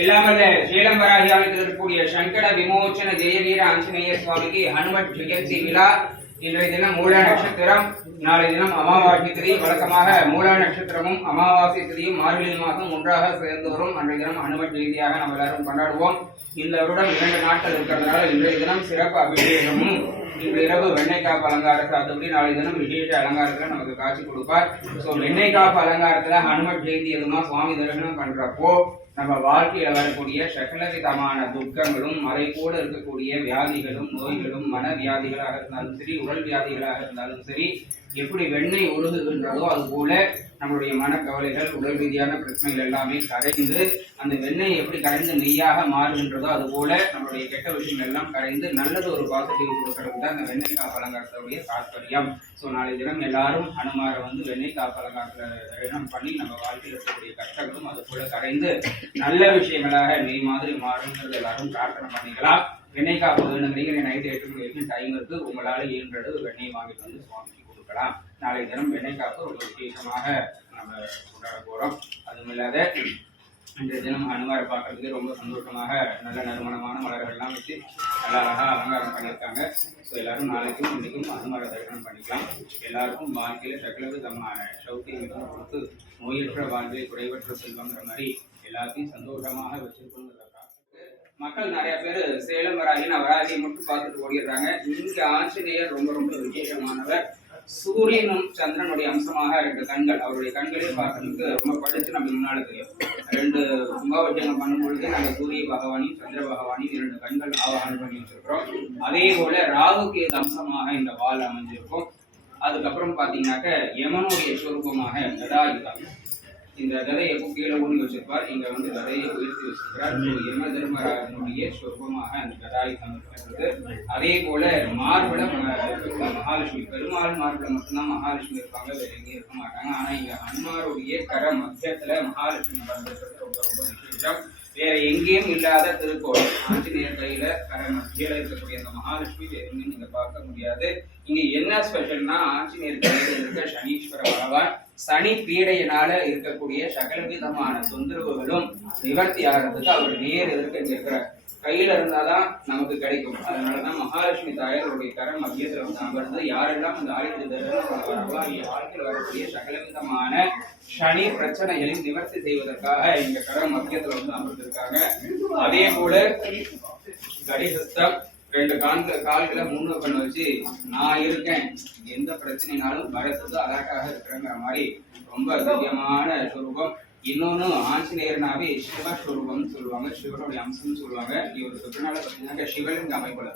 எல்லாம் வல்ல சேலம் வராகி ஆலயத்தில் இருக்கக்கூடிய சங்கட விமோச்சன ஜெயவீர ஆஞ்சநேய சுவாமிக்கு ஹனுமத் ஜெயந்தி விழா. இன்றைய தினம் மூல நட்சத்திரம், நாளை தினம் அமாவாசை திதி. வழக்கமாக மூல நட்சத்திரமும் அமாவாசை திதியும் மார்கழி மாதம் ஒன்றாக சேர்ந்து வரும். அன்றைய தினம் ஹனுமத் ஜெயந்தியாக நம்ம எல்லாரும் கொண்டாடுவோம். இந்த வருடம் 2 நாட்கள் இருக்கிறதுனால இன்றைய தினம் சிறப்பு அபிஷேகமும், இன்று இரவு வெண்ணெய் காப்பு அலங்காரத்தை, அதுபடி நாளை தினம் விசேஷ அலங்காரத்துல நமக்கு காட்சி கொடுப்பார். ஸோ வெண்ணெய் காப்பு அலங்காரத்துல ஹனுமத் ஜெயந்தி எதுமா சுவாமி தரிசனம் பண்றப்போ நம்ம வாழ்க்கையில வரக்கூடிய சகலவிதமான துக்கங்களும், மறை கூட இருக்கக்கூடிய வியாதிகளும், நோய்களும், மன வியாதிகளாக இருந்தாலும் சரி, உடல் வியாதிகளாக இருந்தாலும் சரி, எப்படி வெண்ணெய் உருகுகின்றதோ அது போல நம்மளுடைய மனக்கவலைகள், உடல் ரீதியான பிரச்சனைகள் எல்லாமே கரைந்து, அந்த வெண்ணெய் எப்படி கரைந்து நெய்யாக மாறுகின்றதோ அது போல நம்மளுடைய கெட்ட விஷயங்கள் எல்லாம் கரைந்து நல்லது ஒரு பாசிட்டிவ் கொடுக்கறது தான் அந்த வெண்ணெய் காப்பு அலங்காரத்துடைய தாற்பயம். ஸோ நாளை தினம் எல்லாரும் ஹனுமாரை வெண்ணெய் காப்பு அலங்காரத்தில் பண்ணி நம்ம வாழ்க்கையில் இருக்கக்கூடிய கஷ்டங்களும் அது போல கரைந்து நல்ல விஷயங்களாக நெய் மாதிரி மாறுங்கிறது எல்லாரும் பிரார்த்தனை பண்ணிக்கலாம். வெண்ணெய் காப்பு வேணுங்கிறீங்க, நைட்டு 8 மணி வரைக்கும் டைம் இருக்கு. உங்களால் இயன்றது வெண்ணெய் வாங்கிட்டு வந்து சுவாமிக்கு கொடுக்கலாம். நாளை தினம் வெண்ணெய் காப்பு ஒரு விசேஷமாக நம்ம கொண்டாட போறோம். அதுவும் இல்லாத இன்றைய தினம் ஹனுமாரை பார்க்கறதுக்கு ரொம்ப சந்தோஷமாக நல்ல நறுமணமான மலர்கள்லாம் வச்சு நல்லா அழகாக அலங்காரம் பண்ணியிருக்காங்க. ஸோ எல்லாரும் நாளைக்கும் இன்றைக்கும் ஹனுமாரை தரிசனம் பண்ணிக்கலாம். எல்லாருக்கும் வாழ்க்கையில சகலவிதமான சௌக்கியங்களும் கொடுத்து நோயற்ற வாழ்க்கை, குறைவற்ற செல்வங்கிற மாதிரி எல்லாத்தையும் சந்தோஷமாக வச்சிருக்கணுங்கிறத மக்கள் நிறைய பேர் சேலம் வராகியை மட்டும் பார்த்துட்டு ஓடிடுறாங்க. இங்க ஆஞ்சநேயர் ரொம்ப ரொம்ப விசேஷமானவர். சூரியனும் சந்திரனுடைய அம்சமாக 2 கண்கள், அவருடைய கண்களே பார்க்கறதுக்கு ரொம்ப படுத்து நம்ம முன்னால தெரியும். 2 கும்பாபிஷேகம் பண்ணும்பொழுது நாங்கள் சூரிய பகவானையும் சந்திர பகவானையும் 2 கண்கள் ஆவாகனம் பண்ணி வச்சிருக்கிறோம். அதே போல ராகுக்கு அம்சமாக இந்த வால் அமைஞ்சிருக்கும். அதுக்கப்புறம் பாத்தீங்கன்னாக்க யமனுடைய சொரூபமாக கதாயுதம், இந்த கதையை கீழே ஊனி வச்சிருப்பார். இங்க கதையை உயர்த்தி வச்சிருக்கிறார். யம தர்மராஜனுடைய சொரூபமாக அந்த கதாயுதம் இருக்கிறது. அதே போல மார்பளம் மகாலட்சுமி, பெருமாள் மார்பளம் மட்டும்தான் மகாலட்சுமி இருப்பாங்க, வேற எங்கேயும் இருக்க மாட்டாங்க. ஆனா இங்க ஹனுமாருடைய கர மத்தியத்துல மகாலட்சுமி வந்திருக்கிறது ரொம்ப ரொம்ப விசேஷம். வேற எங்கேயும் இல்லாத திருக்கோள் ஆஞ்சநேயர் கையில கர மத்தியில இருக்கக்கூடிய அந்த மகாலட்சுமி வேற எங்கேயும் நீங்க பார்க்க முடியாது. இங்க என்ன ஸ்பெஷல்னா, ஆஞ்சநேயர் கையில இருக்க சனீஸ்வர பகவான் சனி பீடையினால இருக்கக்கூடிய சகலவிதமான தொந்தரவுகளும் நிவர்த்தி ஆகிறதுக்கு அவர் நேர் இருக்கிறார். கையில இருந்தாதான் நமக்கு கிடைக்கும். அதனாலதான் மகாலட்சுமி தாயாருடைய கரம் மத்தியத்தில் அமர்ந்து யாரெல்லாம் அந்த ஆலயத்தில் வாழ்க்கையில் வரக்கூடிய சகலவிதமான சனி பிரச்சனைகளையும் நிவர்த்தி செய்வதற்காக இந்த கரம் மத்தியத்தில் அமர்ந்திருக்காங்க. அதே போல கடிஹஸ்தம் 2 கால்களை முன்னு பண்ண வச்சு நான் இருக்கேன், எந்த பிரச்சனைனாலும் வரத்துக்கு அலர்ட்டாக இருக்கிறங்கிற மாதிரி ரொம்ப முக்கியமான சொரூபம். இன்னொன்னு ஆஞ்சநேயர்னாவே சிவஸ்வரூபம்னு சொல்லுவாங்க, சிவனுடைய அம்சம்னு சொல்லுவாங்க. இவர் சொல்றதுனால பார்த்தீங்கன்னா சிவலிங்க அமைப்புல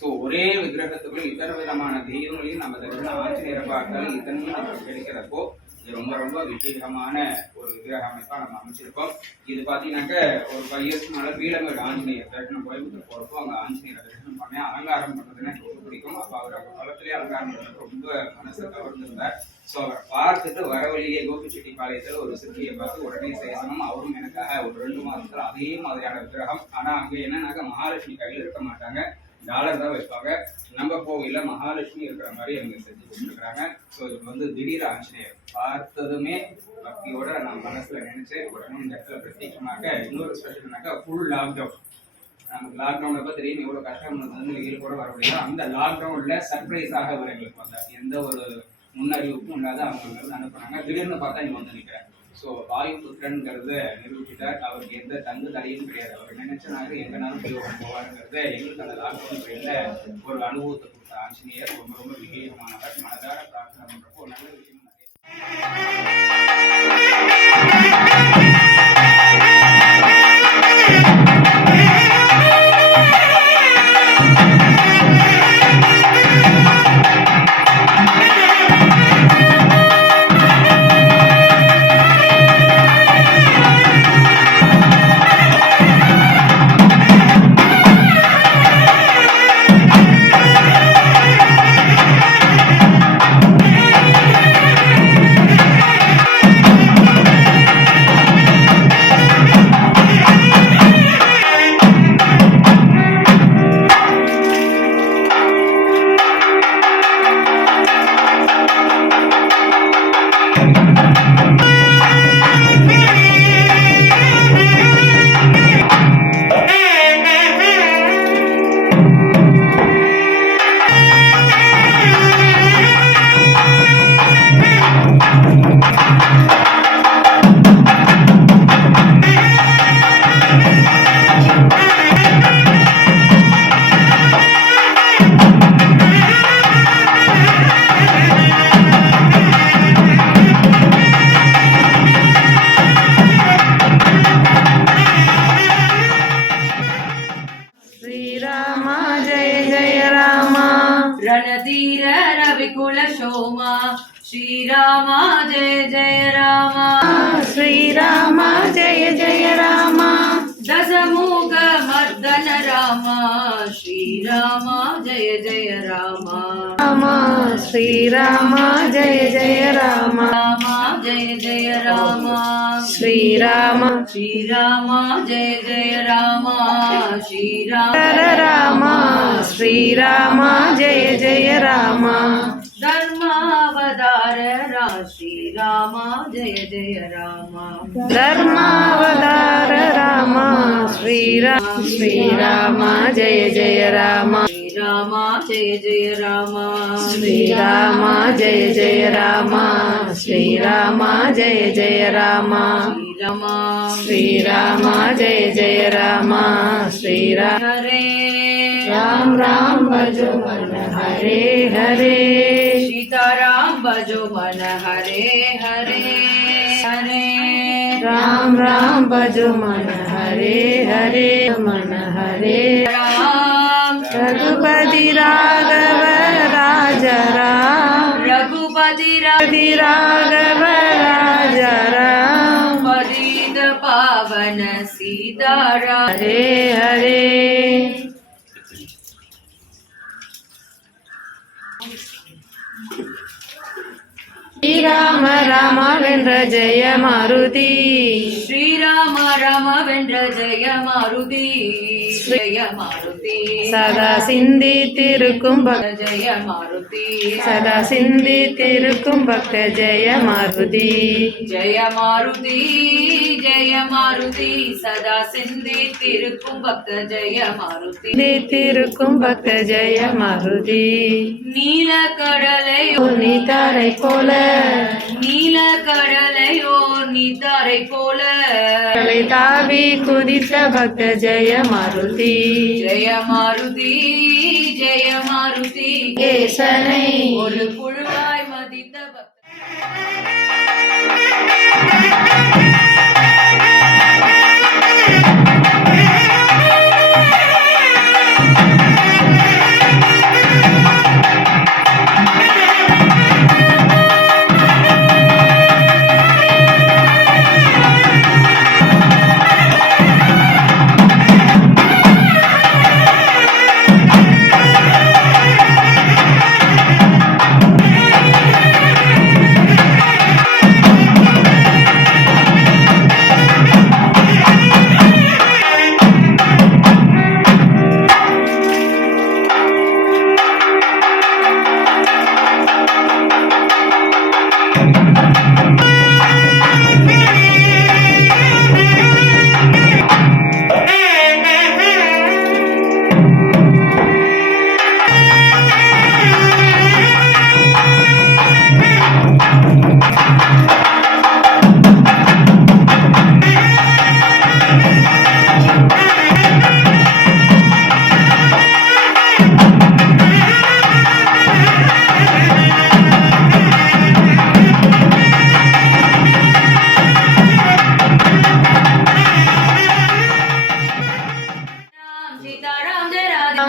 ஸோ ஒரே விக்கிரகத்துக்குள்ள இத்தனை விதமான தெய்வங்களையும் நம்ம தரிசனம் ஆஞ்சநேயரை பார்த்தாலும் இத்தனையும் நமக்கு கிடைக்கிறப்போ இது ரொம்ப ரொம்ப விசேஷமான ஒரு விக்கிரக அமைப்பா நம்ம அமைச்சிருக்கோம். இது பாத்தீங்கன்னாக்க ஒரு 5 years முன்னால பீடமேடு ஆஞ்சநேயர் தரிசனம் கோயம்புத்தூர் போறப்போ அங்க ஆஞ்சநேயரை தரிசனம் பண்ணேன். அலங்காரம் பண்றதுன்னா எனக்கு ரொம்ப பிடிக்கும். அப்ப அவர் அந்த காலத்திலேயே அலங்காரம் பண்றது ரொம்ப மனசை கவர்ந்திருந்தார். ஸோ அவர் பார்த்துட்டு வர வழியே கோபிச்செட்டிப்பாளையத்துல ஒரு சிற்பியை பார்த்து உடனே செய்யணும். அவரும் எனக்காக ஒரு 2 மாதத்துல அதே மாதிரியான விக்கிரகம். ஆனா அங்க என்னன்னாக்க மகாலட்சுமி கையில் இருக்க மாட்டாங்க, டாலர் தான் வைப்பாங்க. நம்ம கோவில மகாலட்சுமி இருக்கிற மாதிரி அவங்க செஞ்சு கொடுத்துருக்காங்க. ஸோ இது திடீர் ஆஞ்சநேயர் பார்த்ததுமே பக்தியோட நான் மனசுல நினைச்சு உடனே இந்த இடத்துல பிரத்யேகமாக இன்னொரு ஸ்பெஷல்னாக்கா ஃபுல் லாக்டவுன். நமக்கு லாக்டவுன் அப்ப தெரியும் எவ்வளவு கஷ்டம் வந்து வெயில் கூட வர முடியாது. அந்த லாக்டவுன்ல சர்ப்ரைஸாக அவர் எங்களுக்கு வந்தார். எந்த ஒரு முன்னறிவிப்பும் இல்லாத அவங்க அனுப்புனாங்க. திடீர்னு பார்த்தா இங்க வந்து நிற்கிறேன். ஸோ வாயு புத்திரன்கிறத நிரூபிச்சுட்டார். அவருக்கு எந்த தங்கு தடையும் கிடையாது. அவர் நினைச்சனாலும் எங்கனாலும் போவாருங்கிறத எங்களுக்கு அந்த லாக்டவுன் பீரியட்ல ஒரு அனுபவத்தை கொடுத்த ஆஞ்சநேயர் ரொம்ப ரொம்ப விசேஷமானவர். மனதார பிரார்த்தனை பண்றப்போ ஒரு நல்ல விஷயம் श्रीराम जय जय राम श्रीराम जय जय राम दशमुख मर्दन राम श्रीराम जय जय राम राम श्रीराम जय जय राम राम जय जय राम श्रीराम श्रीराम जय जय राम श्रीराम राम श्रीराम जय जय राम धर्मावतार राम श्रीराम जय जय राम धर्मावतार राम श्रीराम श्रीराम जय जय राम श्रीराम जय जय राम श्रीराम जय जय राम श्रीराम जय जय राम श्रीराम श्रीराम जय जय राम श्रीराम हरे राम राम भजो मन हरे हरे सीताराम भजो मन हरे हरे हरे राम राम भजो मन हरे हरे मन हरे राम रघुपति राघव राजा राम रघुपति रघुपति राघव राजा राम पतित पावन सीताराम हरे हरे श्रीराम राम वेन्द्र जय मारुति श्रीराम राम वेन्द्र जय मारुति जय मारुति सदा சிந்தித்திருக்கும் जय मारुति சதா சிந்தித்திருக்கும் பக்த ஜெய மாருதி जय मारुति जय मारुति सदा சிந்தித்திருக்கும் பக்த ஜெய மாருதி சிந்தித்திருக்கும் பக்த ஜெய மாருதி நீல கடலை நீதாரை போல நீல கடலையோ நீதாரை போல கடலை தாவி குதித்த பக்த ஜெய மாருதி ஜெய மாருதி ஜெய மாருதி கேசனை ஒரு புழுவாய் மதித்த பக்த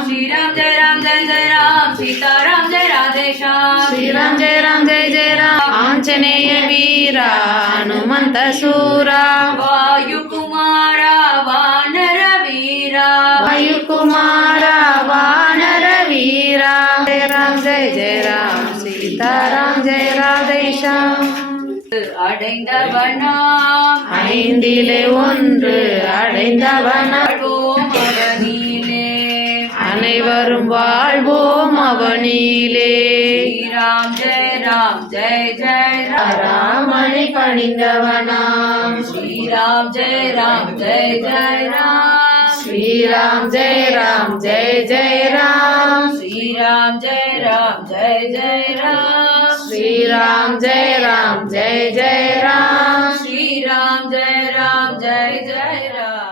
श्रीराम जय राम जय जय राम सीताराम जय राधे श्याम श्रीराम जय राम जय जय राम आंजनेय वीरा हनुमंत सूरा वायुकुमारा वानर वीरा वायुकुमारा वानर वीरा जय राम सीताराम जय राधे श्याम அடைந்தவனாம் ஐந்திலே ஒன்று அடைந்தவனா வாழ்வோம் அவனிலே அனைவரும் வாழ்வோம் அவனிலே ஸ்ரீராம் ஜெய ராம் ஜெய ஜெய ராம் ராமனை பணிந்தவனாம் ஸ்ரீராம் ஜெய ராம் ஜெய ஜெய ராம் ஸ்ரீராம் ஜெய ராம் ஜெய ஜெய ராம் श्रीराम जय राम जय जय राम श्रीराम जय राम जय जय राम श्रीराम जय राम जय जय राम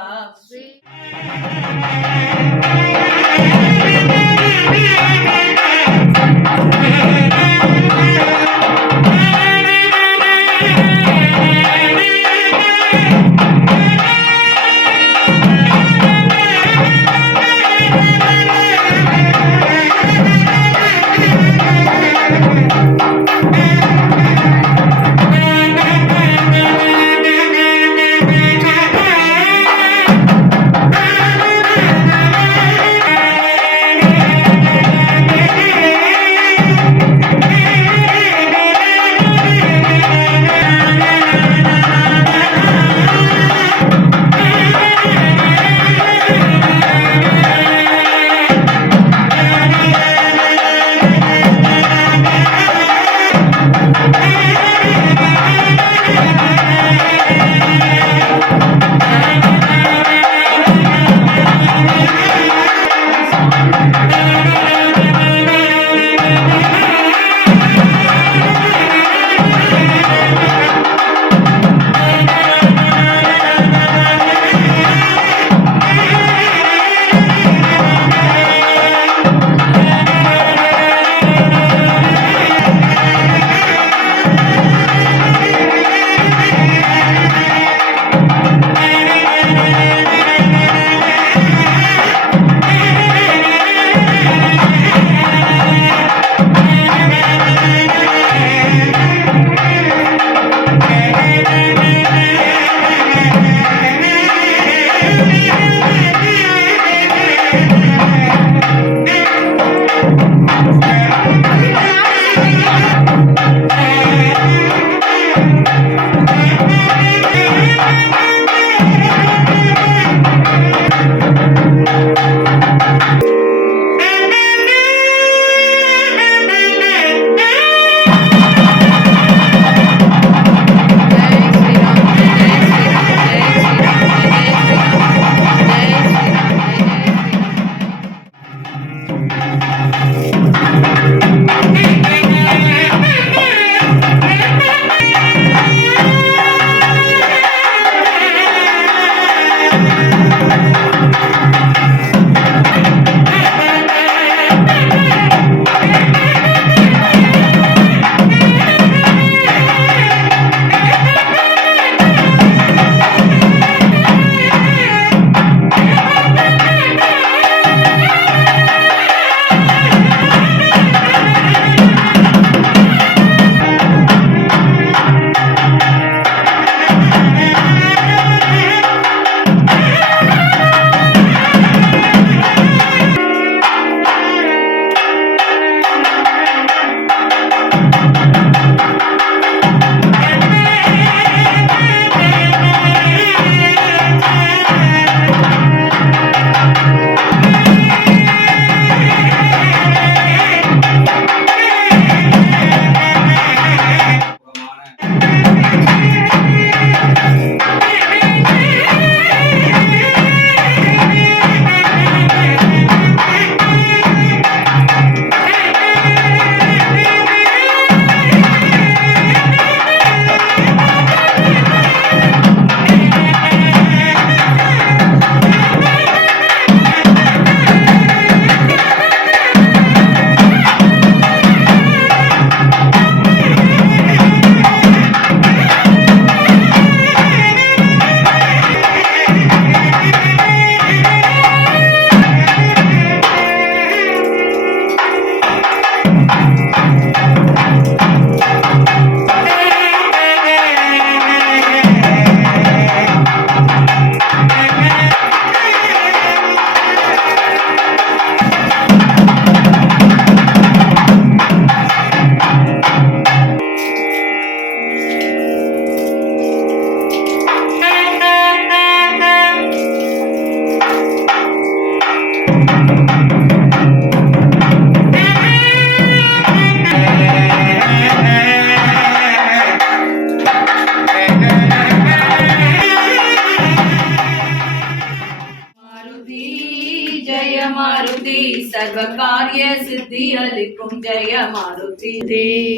मारुति जय मारुति सर्व कार्य सिद्धि अलिकुम जय मारुति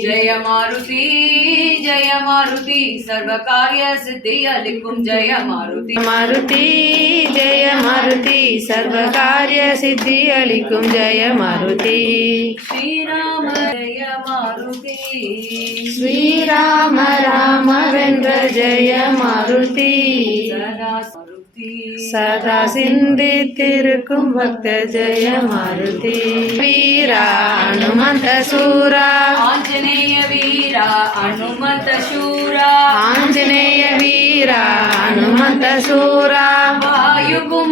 जय मारुति जय मारुति सर्व कार्य सिद्धि अलिकुम जय मारुति मारुति जय मारुति सर्व कार्य सिद्धि अलिकुम जय मारुति श्री राम जय मारुति श्रीराम राम वेंद्र जय मारुति सदा मारुति सदा सिंधितिरुक्कुम भक्त जय मारुति वीरा हनुमंत सूरा आंजनेय वीरा हनुमत शूरा आंजनेय वीरा हनुमंत सूरा वायुगुम